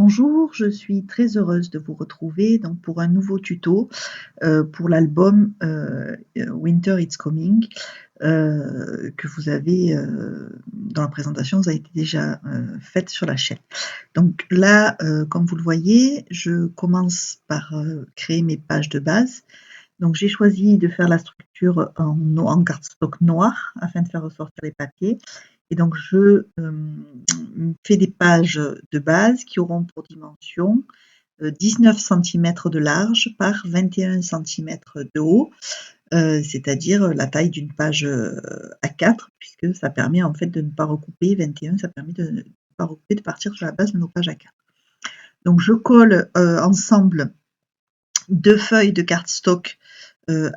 Bonjour, je suis très heureuse de vous retrouver donc pour un nouveau tuto pour l'album Winter It's Coming que vous avez dans la présentation, vous avez été déjà faite sur la chaîne. Donc là, comme vous le voyez, je commence par créer mes pages de base. Donc j'ai choisi de faire la structure en cardstock noir afin de faire ressortir les papiers. Et donc je fais des pages de base qui auront pour dimension 19 cm de large par 21 cm de haut, c'est-à-dire la taille d'une page A4, puisque ça permet en fait de ne pas recouper, 21, ça permet de ne pas recouper, de partir sur la base de nos pages A4. Donc je colle ensemble 2 feuilles de cardstock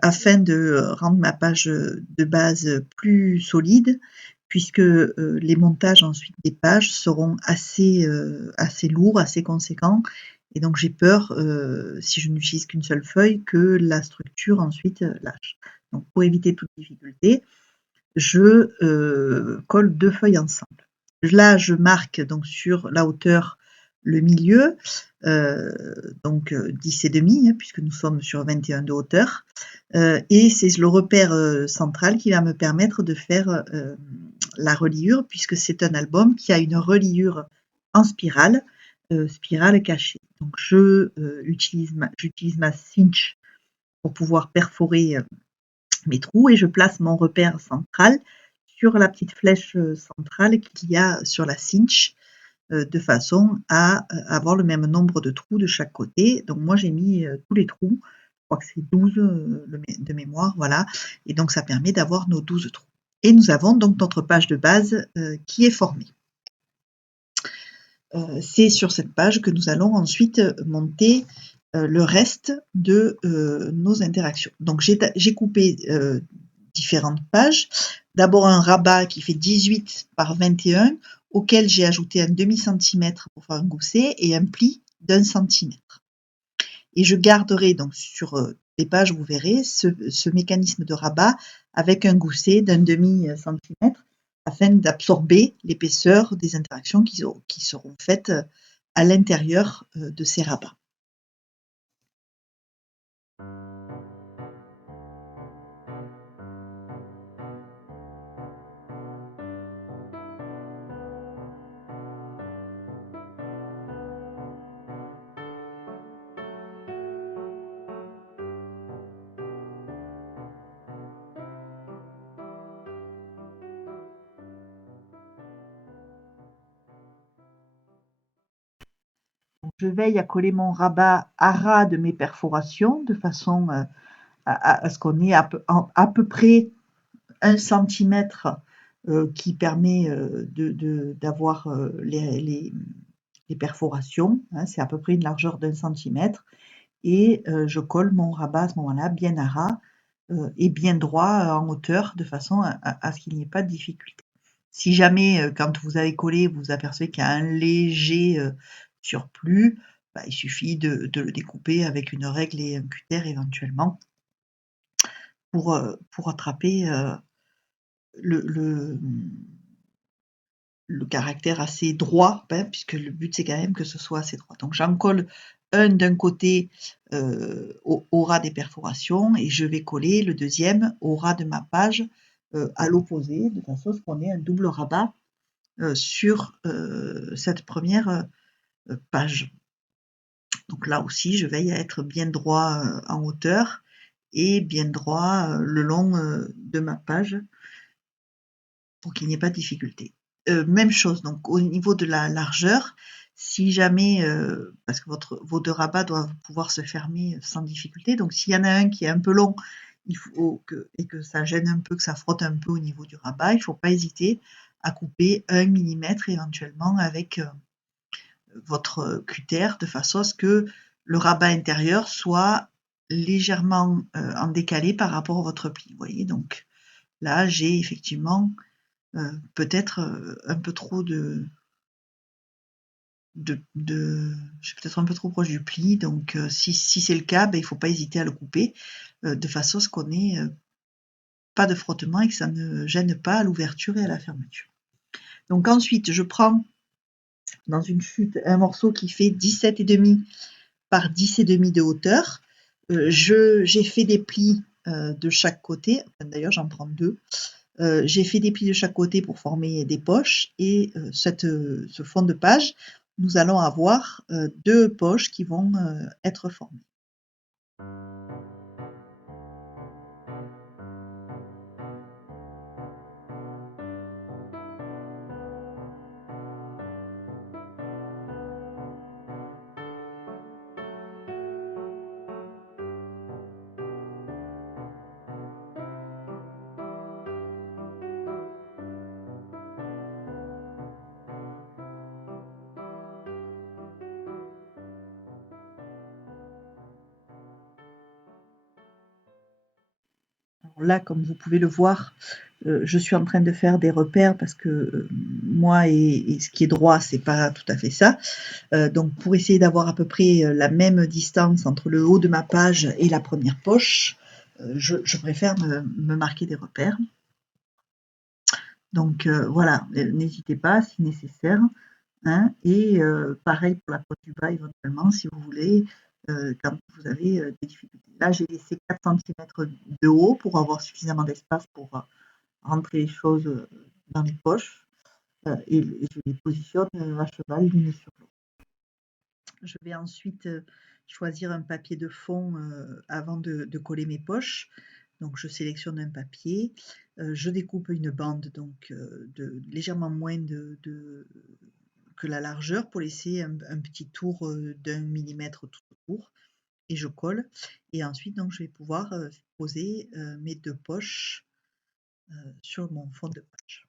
afin de rendre ma page de base plus solide, puisque les montages ensuite des pages seront assez lourds, assez conséquents. Et donc j'ai peur, si je n'utilise qu'une seule feuille, que la structure ensuite lâche. Donc pour éviter toute difficulté, je colle 2 feuilles ensemble. Là, je marque donc sur la hauteur le milieu, donc 10,5 hein, puisque nous sommes sur 21 de hauteur. Et c'est le repère central qui va me permettre de faire la reliure, puisque c'est un album qui a une reliure en spirale, spirale cachée. Donc j'utilise ma cinch pour pouvoir perforer mes trous et je place mon repère central sur la petite flèche centrale qu'il y a sur la cinch, de façon à avoir le même nombre de trous de chaque côté. Donc moi j'ai mis tous les trous, je crois que c'est 12 de mémoire, voilà, et donc ça permet d'avoir nos 12 trous. Et nous avons donc notre page de base qui est formée. C'est sur cette page que nous allons ensuite monter le reste de nos interactions. Donc j'ai coupé différentes pages. D'abord un rabat qui fait 18 par 21, auquel j'ai ajouté un demi-centimètre pour faire un gousset et un pli d'1 centimètre. Et je garderai donc sur les pages, vous verrez, ce mécanisme de rabat avec un gousset d'un demi-centimètre afin d'absorber l'épaisseur des interactions qui seront faites à l'intérieur de ces rabats. Je veille à coller mon rabat à ras de mes perforations de façon à ce qu'on ait à peu près 1 centimètre qui permet d'avoir les perforations, hein, c'est à peu près une largeur d'1 centimètre, et je colle mon rabat à ce moment-là bien à ras et bien droit en hauteur de façon à ce qu'il n'y ait pas de difficulté. Si jamais, quand vous avez collé, vous vous apercevez qu'il y a un léger surplus, bah, il suffit de le découper avec une règle et un cutter éventuellement pour rattraper le caractère assez droit, hein, puisque le but c'est quand même que ce soit assez droit. Donc j'en colle un d'un côté au ras des perforations et je vais coller le deuxième au ras de ma page à l'opposé, de façon à ce qu'on ait un double rabat sur cette première page. Donc là aussi, je veille à être bien droit en hauteur et bien droit le long de ma page pour qu'il n'y ait pas de difficulté. Même chose, donc au niveau de la largeur, si jamais, parce que vos deux rabats doivent pouvoir se fermer sans difficulté, donc s'il y en a un qui est un peu long, il faut que ça gêne un peu, que ça frotte un peu au niveau du rabat, il ne faut pas hésiter à couper 1 millimètre éventuellement avec votre cutter, de façon à ce que le rabat intérieur soit légèrement en décalé par rapport à votre pli. Vous voyez, donc là j'ai effectivement peut-être un peu trop je suis peut-être un peu trop proche du pli, donc si c'est le cas, il ne faut pas hésiter à le couper de façon à ce qu'on ait pas de frottement et que ça ne gêne pas à l'ouverture et à la fermeture. Donc ensuite, je prends dans une chute un morceau qui fait 17,5 par 10,5 de hauteur. J'ai fait des plis de chaque côté. D'ailleurs, j'en prends 2. J'ai fait des plis de chaque côté pour former des poches et ce fond de page, nous allons avoir 2 poches qui vont être formées. Alors là, comme vous pouvez le voir, je suis en train de faire des repères parce que moi et ce qui est droit, c'est pas tout à fait ça. Donc pour essayer d'avoir à peu près la même distance entre le haut de ma page et la première poche, je préfère me marquer des repères. Donc voilà, n'hésitez pas si nécessaire. Hein, et pareil pour la poche du bas éventuellement si vous voulez, quand vous avez des difficultés. Là, j'ai laissé 4 centimètres de haut pour avoir suffisamment d'espace pour rentrer les choses dans les poches et je les positionne à cheval l'une sur l'autre. Je vais ensuite choisir un papier de fond avant de coller mes poches. Donc je sélectionne un papier, je découpe une bande donc de légèrement moins que la largeur pour laisser un petit tour d'1 millimètre tout autour et je colle. Et ensuite donc je vais pouvoir poser mes 2 poches sur mon fond de page.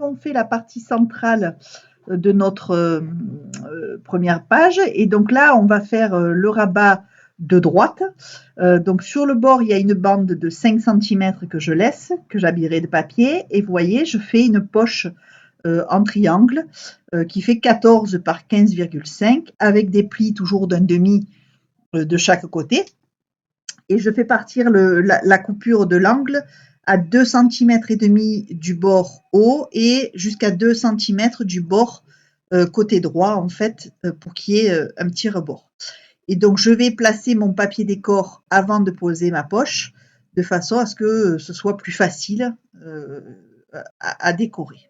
avons fait la partie centrale de notre première page. Et donc là, on va faire le rabat de droite. Donc sur le bord, il y a une bande de 5 cm que je laisse, que j'habillerai de papier. Et vous voyez, je fais une poche en triangle qui fait 14 par 15,5 avec des plis toujours d'un demi de chaque côté. Et je fais partir la coupure de l'angle à 2 cm et demi du bord haut et jusqu'à 2 cm du bord côté droit en fait pour qu'il y ait un petit rebord. Et donc je vais placer mon papier décor avant de poser ma poche de façon à ce que ce soit plus facile à décorer.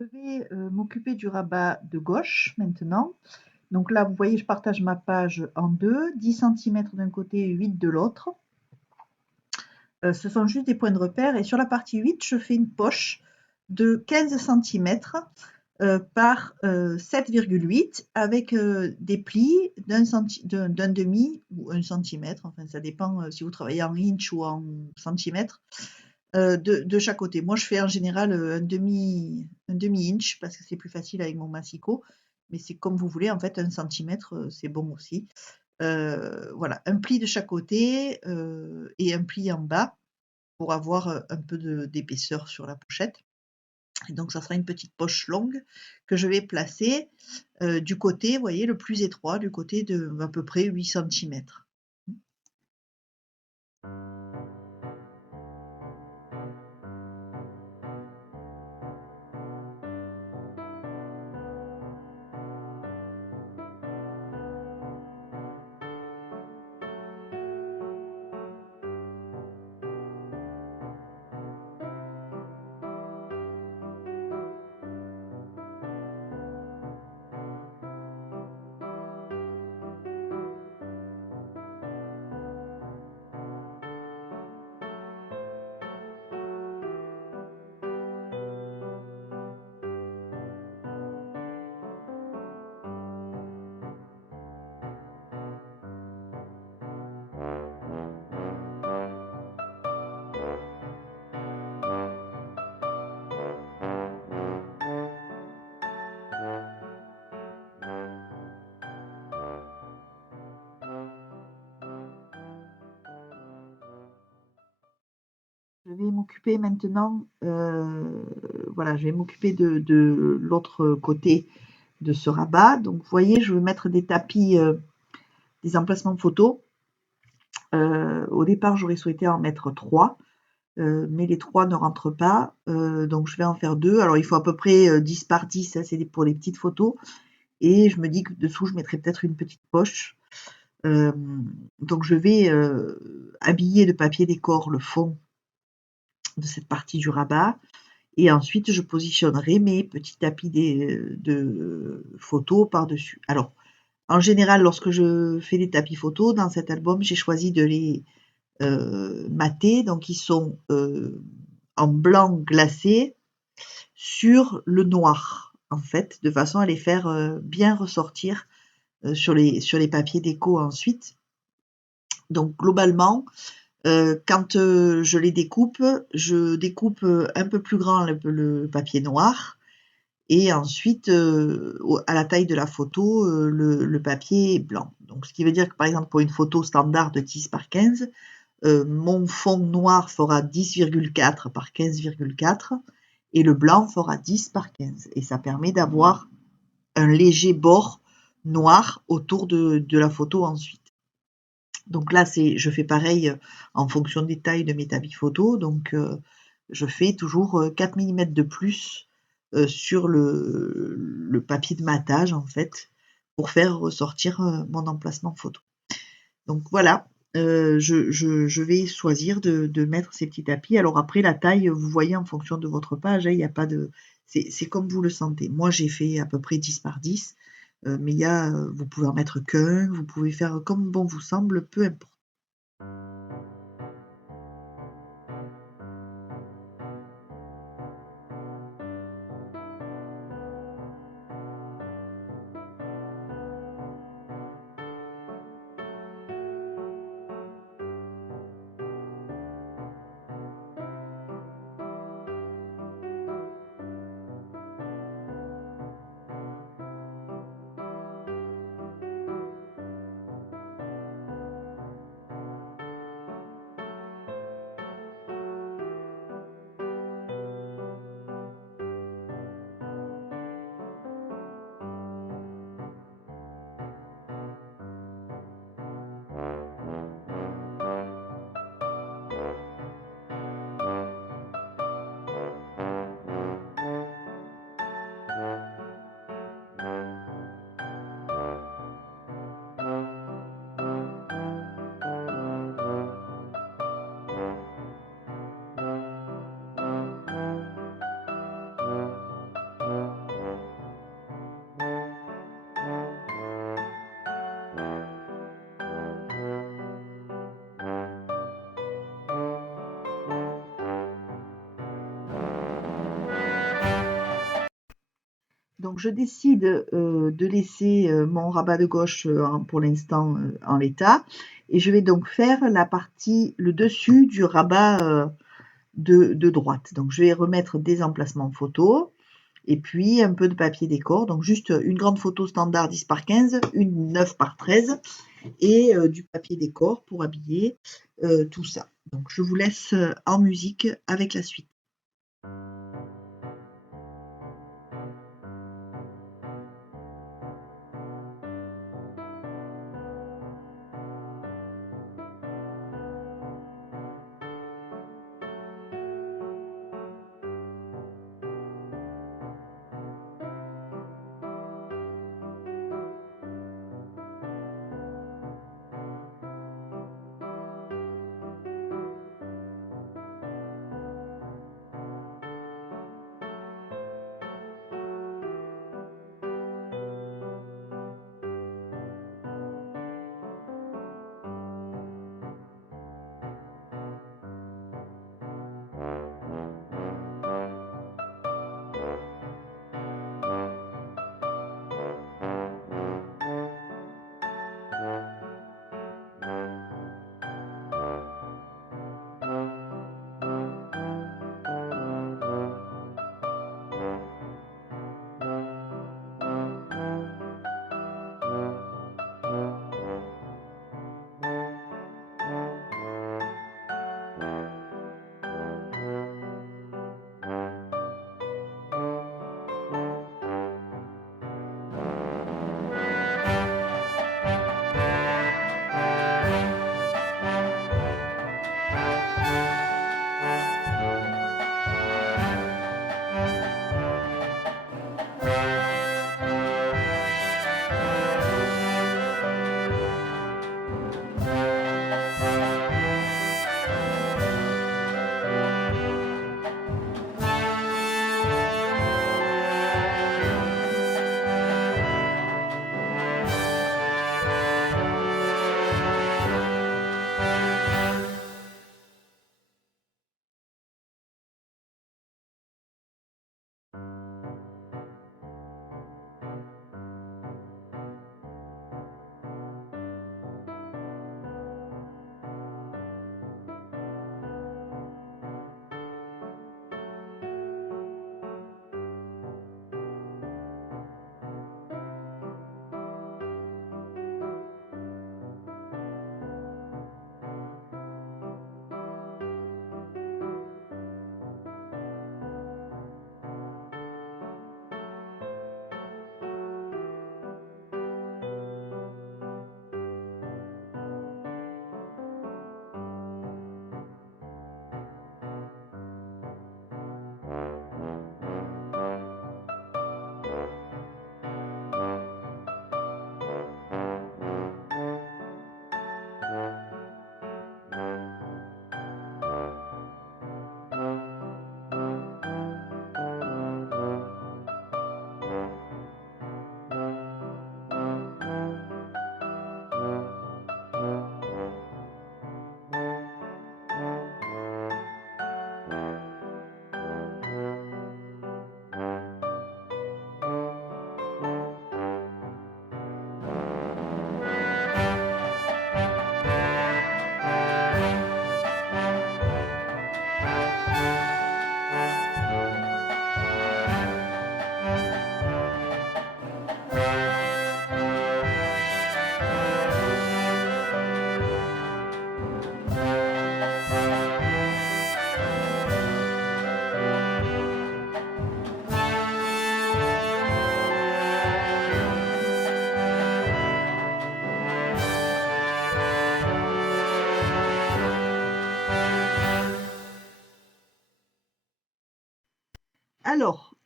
Je vais m'occuper du rabat de gauche maintenant. Donc là, vous voyez, je partage ma page en deux, 10 cm d'un côté et 8 de l'autre. Ce sont juste des points de repère. Et sur la partie 8, je fais une poche de 15 cm par 7,8 avec des plis d'un demi ou 1 cm. Enfin, ça dépend si vous travaillez en inch ou en centimètres. De chaque côté. Moi, je fais en général un demi-inch parce que c'est plus facile avec mon massicot. Mais c'est comme vous voulez, en fait, 1 cm, c'est bon aussi. Voilà, un pli de chaque côté et un pli en bas pour avoir un peu d'épaisseur sur la pochette. Et donc, ça sera une petite poche longue que je vais placer du côté, vous voyez, le plus étroit, du côté de à peu près 8 cm. Je vais m'occuper maintenant, voilà, je vais m'occuper de l'autre côté de ce rabat. Donc, vous voyez, je vais mettre des tapis, des emplacements photos. Au départ, j'aurais souhaité en mettre 3, mais les 3 ne rentrent pas, donc je vais en faire 2. Alors, il faut à peu près 10 par 10, hein, c'est pour les petites photos. Et je me dis que dessous, je mettrai peut-être une petite poche. Donc, je vais habiller de papier décor le fond de cette partie du rabat. Et ensuite, je positionnerai mes petits tapis de photos par-dessus. Alors, En général, lorsque je fais des tapis photos, dans cet album, j'ai choisi de les mater, donc ils sont en blanc glacé sur le noir, en fait, de façon à les faire bien ressortir sur les papiers déco ensuite. Donc globalement, quand je les découpe, je découpe un peu plus grand le papier noir et ensuite, à la taille de la photo, le papier blanc. Donc ce qui veut dire que par exemple pour une photo standard de 10 par 15, mon fond noir fera 10,4 par 15,4 et le blanc fera 10 par 15. Et ça permet d'avoir un léger bord noir autour de la photo ensuite. Donc là, je fais pareil en fonction des tailles de mes tapis photos. Donc je fais toujours 4 mm de plus sur le papier de matage en fait pour faire ressortir mon emplacement photo. Donc voilà, je vais choisir de mettre ces petits tapis. Alors après, la taille, vous voyez en fonction de votre page, il n'y a pas de. C'est comme vous le sentez. Moi, j'ai fait à peu près 10 par 10, mais vous pouvez en mettre qu'un, vous pouvez faire comme bon vous semble, peu importe. Donc je décide de laisser mon rabat de gauche pour l'instant en l'état et je vais donc faire le dessus du rabat de droite. Donc je vais remettre des emplacements photos et puis un peu de papier décor. Donc juste une grande photo standard 10 par 15, une 9 par 13 et du papier décor pour habiller tout ça. Donc je vous laisse en musique avec la suite.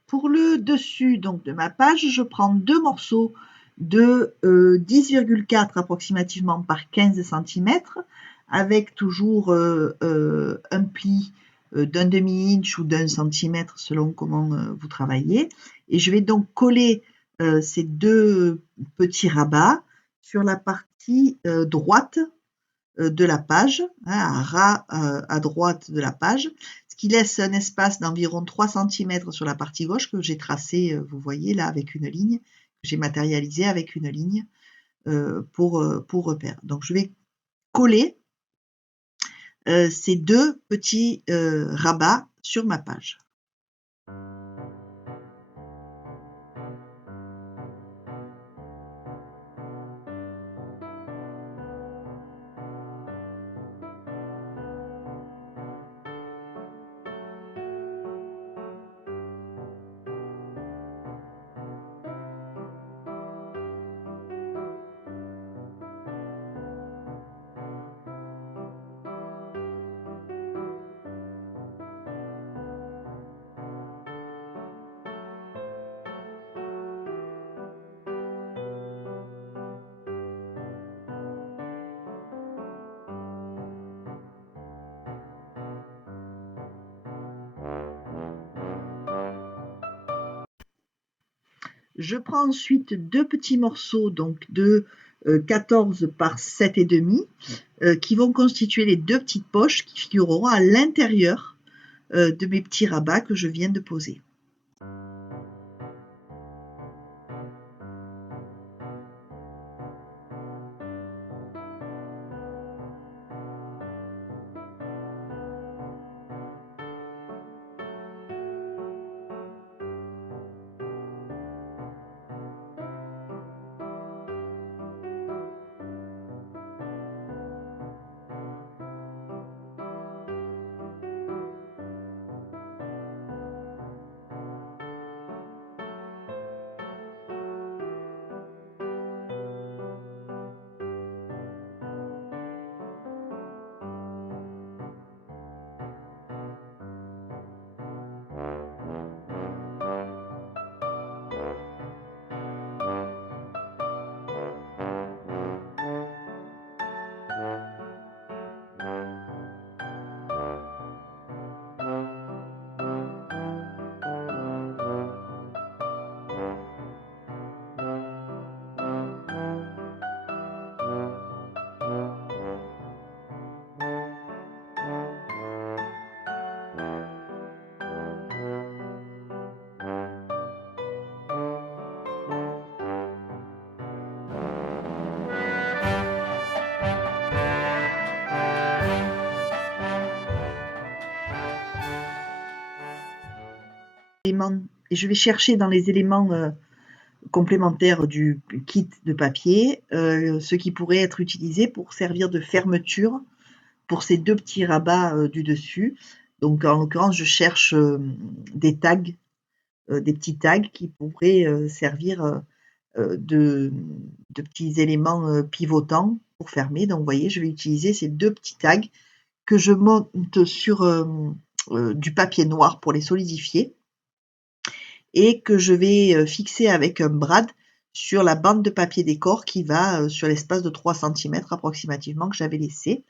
Pour le dessus donc de ma page, je prends 2 morceaux de 10,4 approximativement par 15 cm, avec toujours un pli d'un demi-inch ou d'un centimètre selon comment vous travaillez. Et je vais donc coller ces 2 petits rabats sur la partie droite de la page, à ras à droite de la page, ce qui laisse un espace d'environ 3 cm sur la partie gauche que j'ai tracé, vous voyez là avec une ligne, que j'ai matérialisé avec une ligne pour repère. Donc je vais coller ces 2 petits rabats sur ma page. Je prends ensuite 2 petits morceaux donc de 14 par 7,5 qui vont constituer les 2 petites poches qui figureront à l'intérieur de mes petits rabats que je viens de poser. Et je vais chercher dans les éléments complémentaires du kit de papier ce qui pourrait être utilisé pour servir de fermeture pour ces 2 petits rabats du dessus. Donc en l'occurrence, je cherche des tags, des petits tags qui pourraient servir de petits éléments pivotants pour fermer. Donc vous voyez, je vais utiliser ces 2 petits tags que je monte sur du papier noir pour les solidifier et que je vais fixer avec un brad sur la bande de papier décor qui va sur l'espace de 3 cm approximativement que j'avais laissé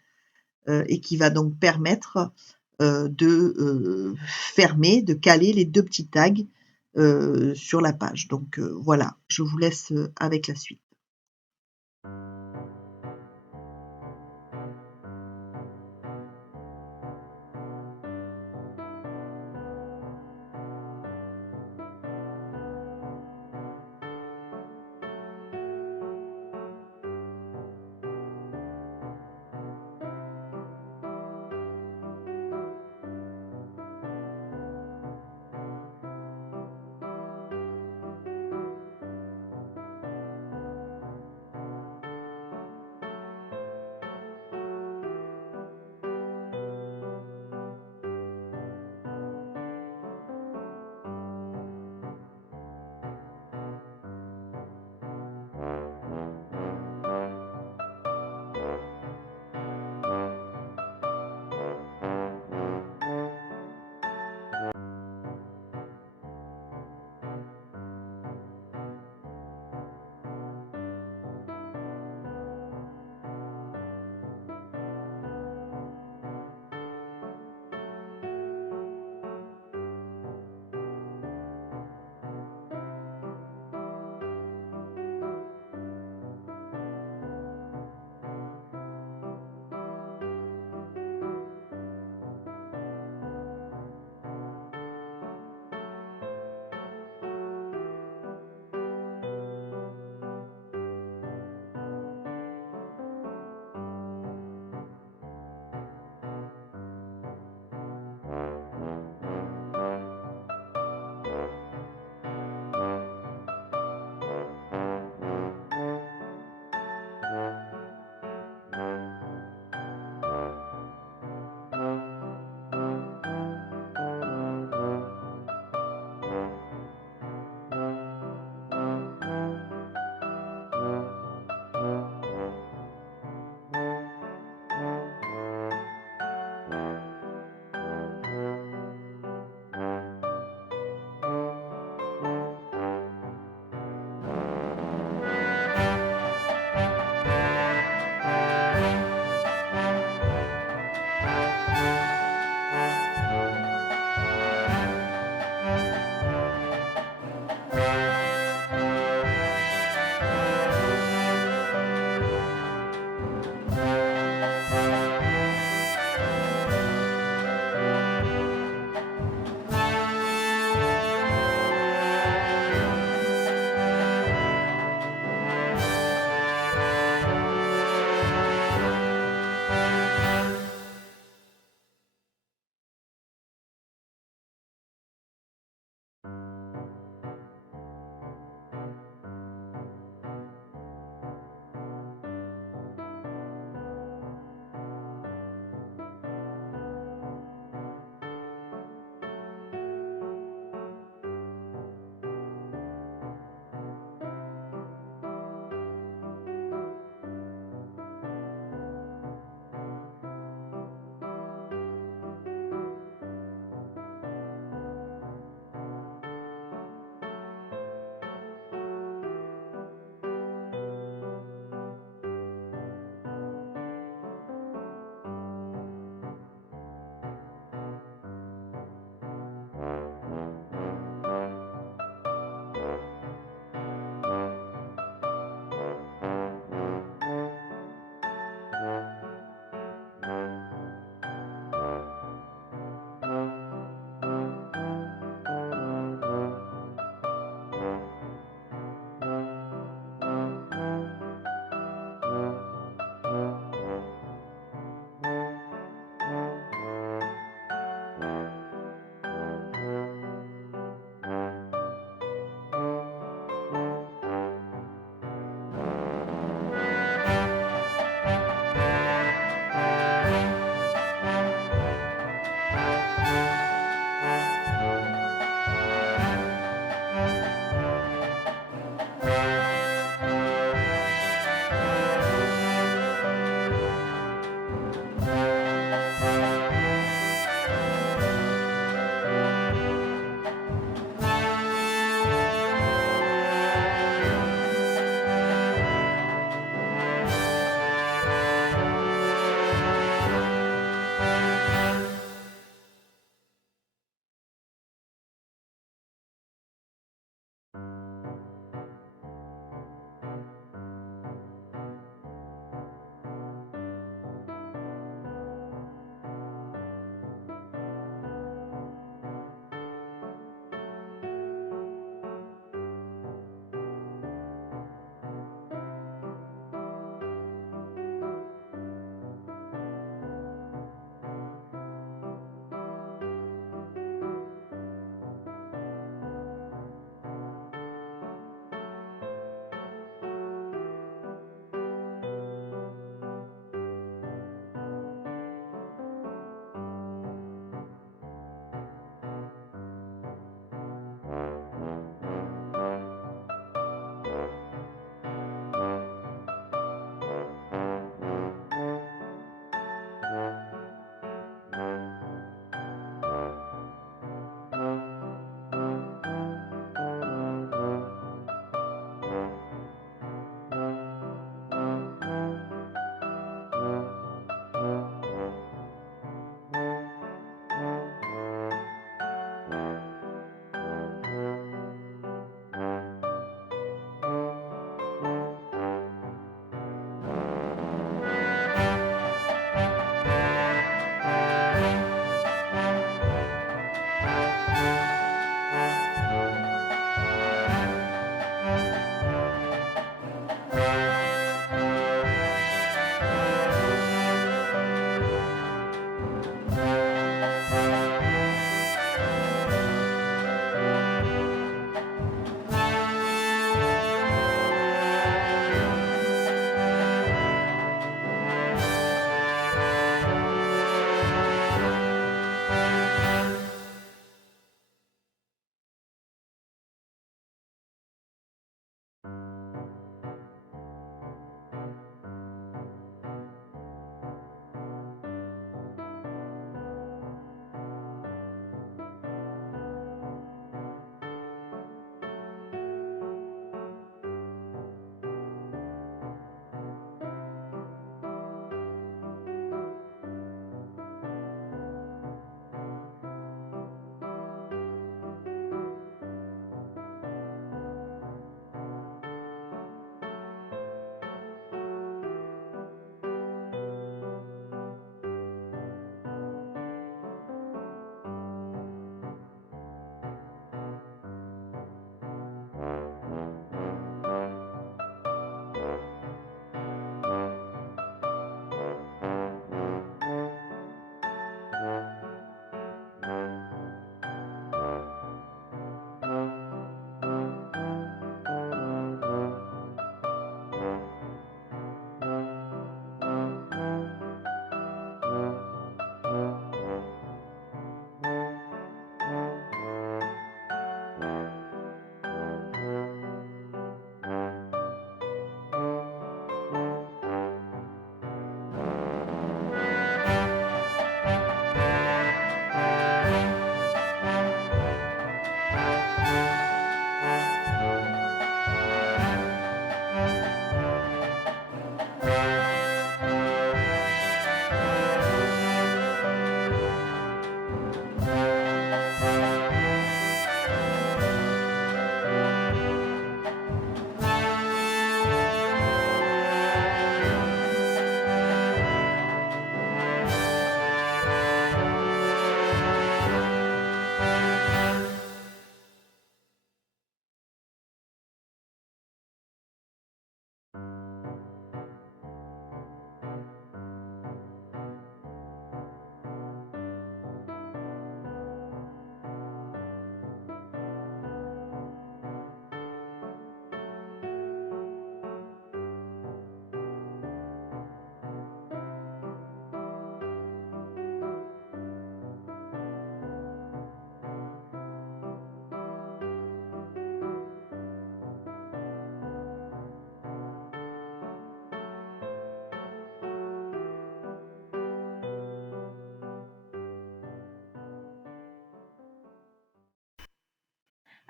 et qui va donc permettre de fermer, de caler les 2 petits tags sur la page. Donc voilà, je vous laisse avec la suite.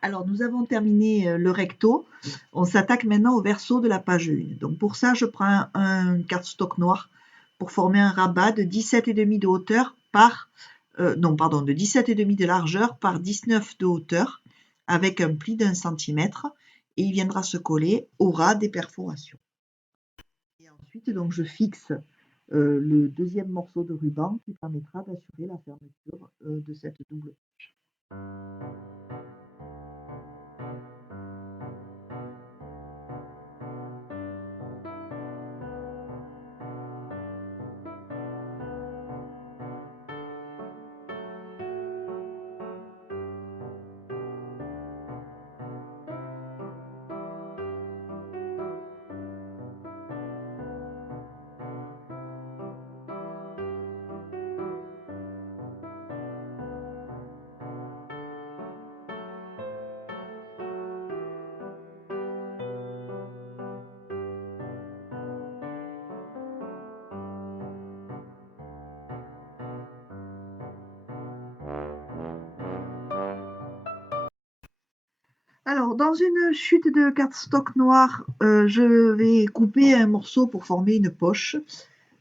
Alors, nous avons terminé le recto. On s'attaque maintenant au verso de la page 1. Donc, pour ça, je prends un cardstock noir pour former un rabat de 17,5 de hauteur par, de 17,5 de largeur par 19 de hauteur avec un pli d'1 centimètre et il viendra se coller au ras des perforations. Et ensuite, donc, je fixe le deuxième morceau de ruban qui permettra d'assurer la fermeture de cette double page. Alors, dans une chute de cardstock noir, je vais couper un morceau pour former une poche.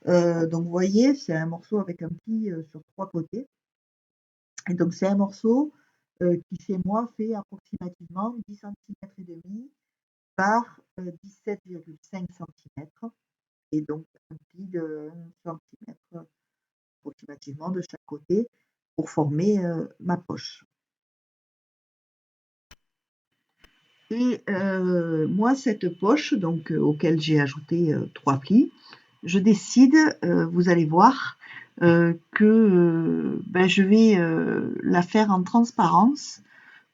Donc, vous voyez, c'est un morceau avec un pli sur 3 côtés. Et donc, c'est un morceau qui, chez moi, fait approximativement 10 cm et demi par 17,5 cm. Et donc, un pli de 1 cm approximativement de chaque côté pour former ma poche. Et moi, cette poche, donc auquel j'ai ajouté 3 plis, je décide, vous allez voir, que ben, je vais la faire en transparence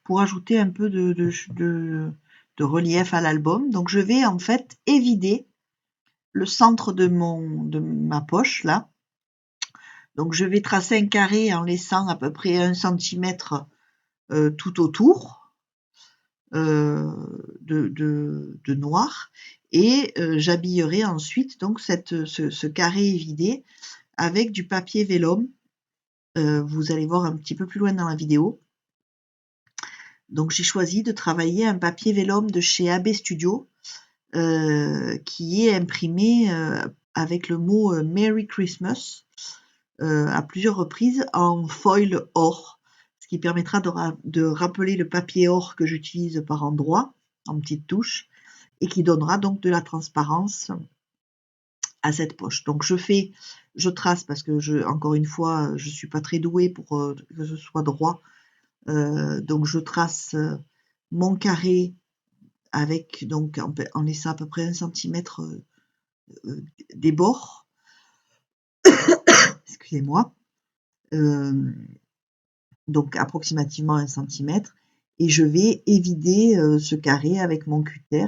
pour ajouter un peu de relief à l'album. Donc je vais en fait évider le centre de ma poche là. Donc je vais tracer un carré en laissant à peu près 1 centimètre tout autour. De noir, et j'habillerai ensuite donc ce carré évidé avec du papier vélum. Vous allez voir un petit peu plus loin dans la vidéo. Donc j'ai choisi de travailler un papier vélum de chez AB Studio qui est imprimé avec le mot Merry Christmas à plusieurs reprises en foil or, ce qui permettra de rappeler le papier or que j'utilise par endroits en petites touches, et qui donnera donc de la transparence à cette poche. Donc je trace parce que encore une fois, je suis pas très douée pour que ce soit droit. Donc je trace mon carré avec donc en laissant à peu près 1 centimètre des bords. Excusez-moi. Donc approximativement 1 centimètre. Et je vais évider ce carré avec mon cutter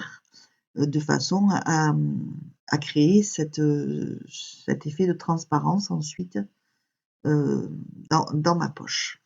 de façon à créer cet effet de transparence ensuite dans ma poche.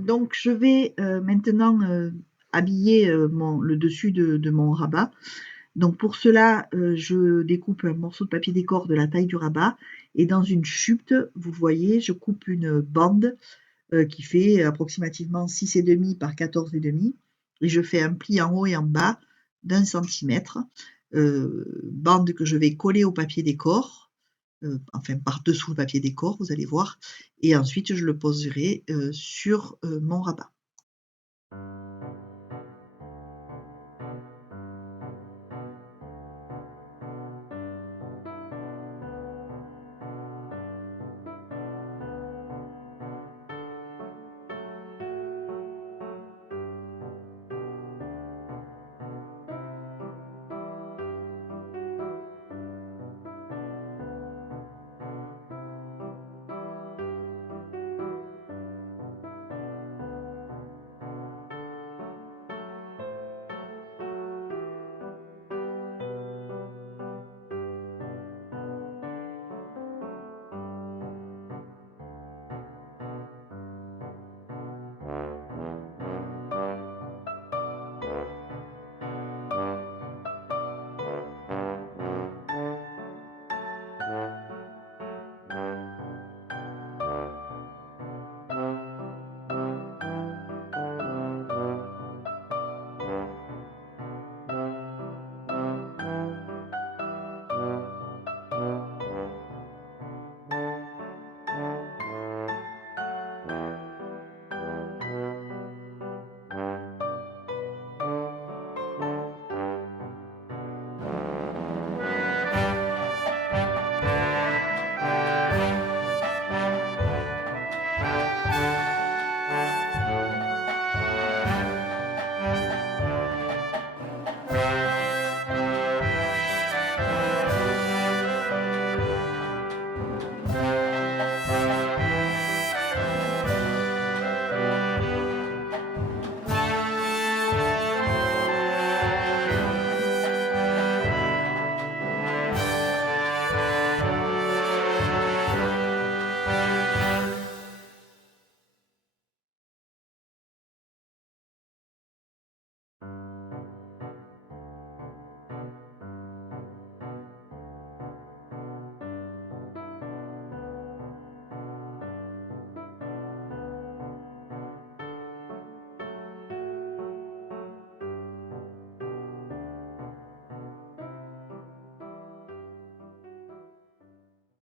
Donc je vais maintenant habiller le dessus de mon rabat. Donc pour cela, je découpe un morceau de papier décor de la taille du rabat et dans une chute, vous voyez, je coupe une bande qui fait approximativement 6,5 par 14,5 et je fais un pli en haut et en bas d'1 centimètre, bande que je vais coller au papier décor, enfin par-dessous le papier décor, vous allez voir, et ensuite je le poserai sur mon rabat.